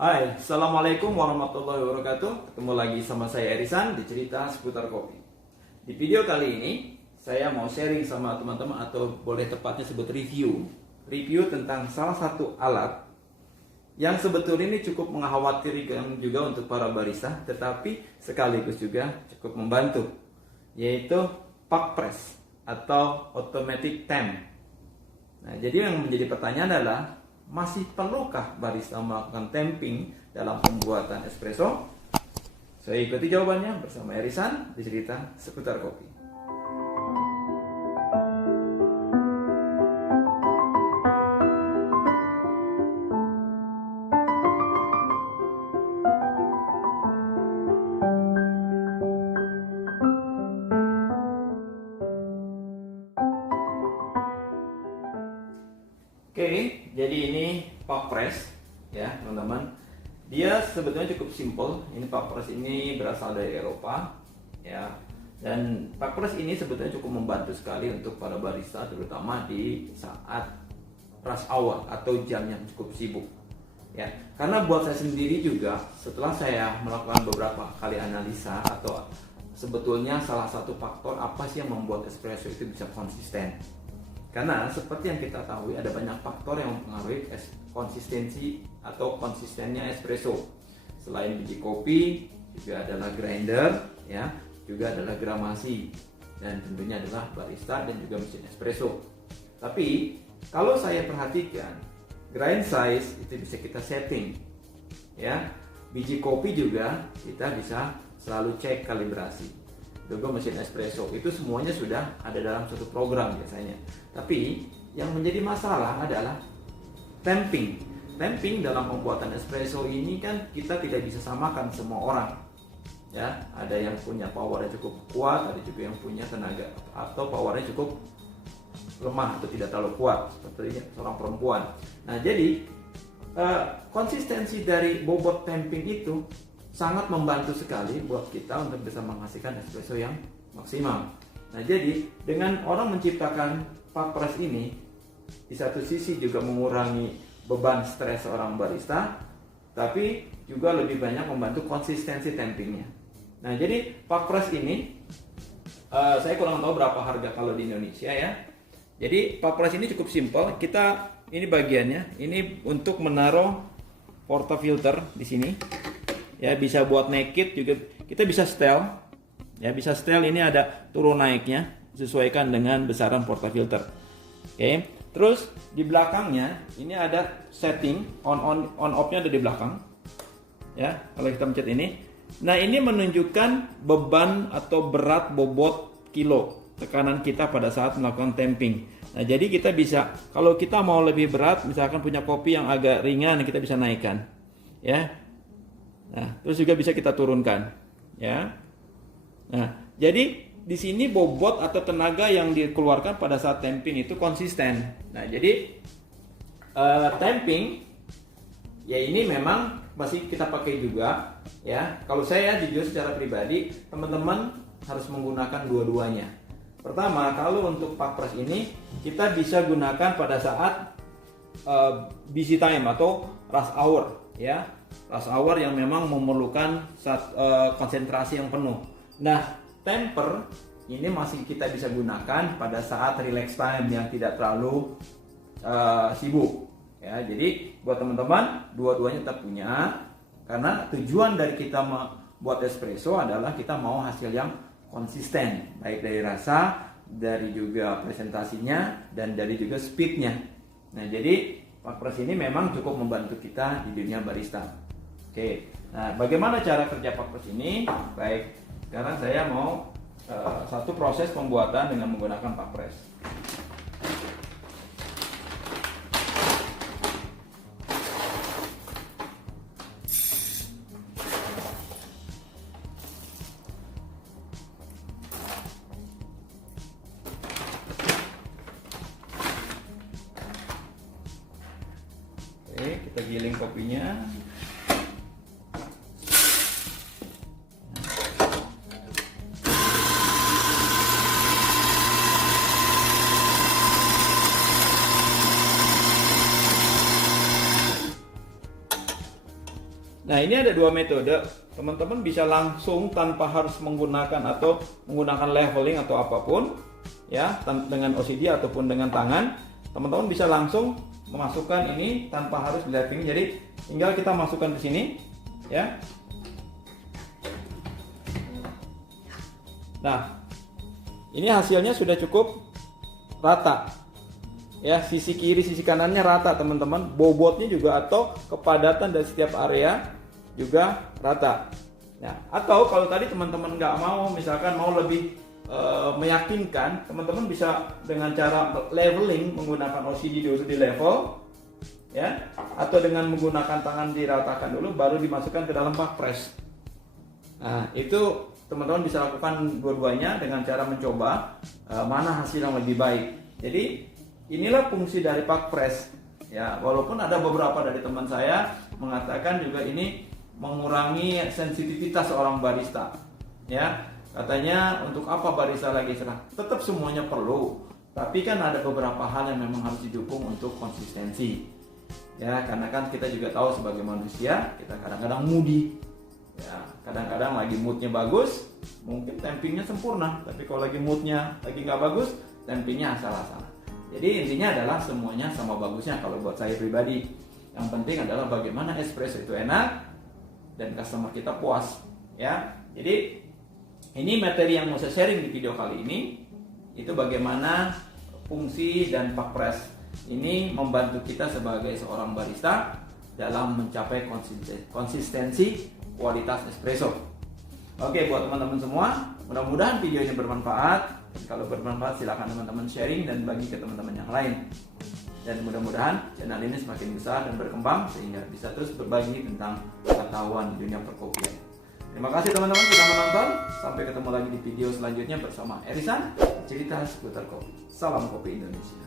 Hai, Assalamualaikum warahmatullahi wabarakatuh. Ketemu lagi sama saya Erisan di cerita seputar kopi. Di video kali ini, saya mau sharing sama teman-teman, atau boleh tepatnya sebut review tentang salah satu alat yang sebetulnya ini cukup mengkhawatirkan juga untuk para barista, tetapi sekaligus juga cukup membantu, yaitu Pak Press atau Automatic Temp. Nah, jadi yang menjadi pertanyaan adalah, masih perlukah barista melakukan temping dalam pembuatan espresso? Saya ikuti jawabannya bersama Erisan di cerita seputar kopi. Oke, jadi ini Pak Press ya teman-teman. Dia sebetulnya cukup simple. Ini Pak Press ini berasal dari Eropa ya. Dan Pak Press ini sebetulnya cukup membantu sekali untuk para barista, terutama di saat rush hour atau jam yang cukup sibuk. Ya, karena buat saya sendiri juga, setelah saya melakukan beberapa kali analisa, atau sebetulnya salah satu faktor apa sih yang membuat espresso itu bisa konsisten. Karena seperti yang kita tahu, ada banyak faktor yang mempengaruhi konsistensi atau konsistennya espresso. Selain biji kopi, juga adalah grinder, ya, juga adalah gramasi, dan tentunya adalah barista dan juga mesin espresso. Tapi kalau saya perhatikan, grind size itu bisa kita setting, ya. Biji kopi juga kita bisa selalu cek kalibrasi. Juga mesin espresso itu semuanya sudah ada dalam satu program biasanya. Tapi yang menjadi masalah adalah temping. Temping dalam pembuatan espresso ini kan kita tidak bisa samakan semua orang. Ya, ada yang punya power yang cukup kuat, ada juga yang punya tenaga atau powernya cukup lemah atau tidak terlalu kuat, seperti seorang perempuan. Nah, jadi konsistensi dari bobot temping itu sangat membantu sekali buat kita untuk bisa menghasilkan espresso yang maksimal. Nah, jadi dengan orang menciptakan Pak Press ini, di satu sisi juga mengurangi beban stres seorang barista, tapi juga lebih banyak membantu konsistensi tempingnya. Nah, jadi Pak Press ini saya kurang tahu berapa harga kalau di Indonesia ya. Jadi Pak Press ini cukup simpel. Kita ini bagiannya, ini untuk menaruh portafilter di sini. Ya, bisa buat naked juga, kita bisa setel. Ya, bisa setel, ini ada turun naiknya sesuaikan dengan besaran portafilter. Oke. Terus di belakangnya ini ada setting on off-nya ada di belakang. Ya, kalau kita pencet ini. Nah, ini menunjukkan beban atau berat bobot kilo tekanan kita pada saat melakukan temping. Nah, jadi kita bisa, kalau kita mau lebih berat, misalkan punya kopi yang agak ringan, kita bisa naikkan. Ya. Nah, terus juga bisa kita turunkan, ya. Nah, jadi di sini bobot atau tenaga yang dikeluarkan pada saat temping itu konsisten. Nah, jadi temping ya ini memang masih kita pakai juga, ya. Kalau saya jujur secara pribadi, teman-teman harus menggunakan dua-duanya. Pertama, kalau untuk Pak Press ini kita bisa gunakan pada saat busy time atau rush hour, ya. Rush hour yang memang memerlukan konsentrasi yang penuh. Nah, temper ini masih kita bisa gunakan pada saat relax time yang tidak terlalu sibuk. Ya, jadi buat teman-teman dua-duanya tetap punya, karena tujuan dari kita membuat espresso adalah kita mau hasil yang konsisten, baik dari rasa, dari juga presentasinya, dan dari juga speednya. Nah, jadi Pak Press ini memang cukup membantu kita di dunia barista. Oke, nah bagaimana cara kerja Pak Press ini? Baik, sekarang saya mau satu proses pembuatan dengan menggunakan Pak Press. Oke, kita giling kopinya. Nah, ini ada dua metode. Teman-teman bisa langsung tanpa harus menggunakan atau menggunakan leveling atau apapun, ya, dengan OCD ataupun dengan tangan. Teman-teman bisa langsung memasukkan ini tanpa harus leveling. Jadi tinggal kita masukkan ke sini, ya. Nah, ini hasilnya sudah cukup rata. Ya, sisi kiri, sisi kanannya rata, teman-teman. Bobotnya juga atau kepadatan dari setiap area juga rata. Nah, atau kalau tadi teman-teman nggak mau, misalkan mau lebih meyakinkan, teman-teman bisa dengan cara leveling menggunakan OCD dulu di level, ya, atau dengan menggunakan tangan diratakan dulu, baru dimasukkan ke dalam pak press. Nah, itu teman-teman bisa lakukan dua-duanya dengan cara mencoba mana hasil yang lebih baik. Jadi inilah fungsi dari pak press, ya. Walaupun ada beberapa dari teman saya mengatakan juga ini mengurangi sensitivitas seorang barista, ya. Katanya untuk apa barista lagi serah? Tetap semuanya perlu, tapi kan ada beberapa hal yang memang harus didukung untuk konsistensi, ya. Karena kan kita juga tahu sebagai manusia kita kadang-kadang moody, ya. Kadang-kadang lagi moodnya bagus, mungkin tampingnya sempurna, tapi kalau lagi moodnya lagi nggak bagus, tampingnya asal-asalan. Jadi intinya adalah semuanya sama bagusnya kalau buat saya pribadi. Yang penting adalah bagaimana espresso itu enak dan customer kita puas, ya. Jadi ini materi yang mau saya sharing di video kali ini, itu bagaimana fungsi dan pak press ini membantu kita sebagai seorang barista dalam mencapai konsistensi kualitas espresso. Oke, buat teman-teman semua, mudah-mudahan video ini bermanfaat. Kalau bermanfaat silakan teman-teman sharing dan bagi ke teman-teman yang lain. Dan mudah-mudahan channel ini semakin besar dan berkembang sehingga bisa terus berbagi tentang pengetahuan dunia perkopian. Terima kasih teman-teman sudah menonton. Sampai ketemu lagi di video selanjutnya bersama Erisan, cerita seputar kopi. Salam kopi Indonesia.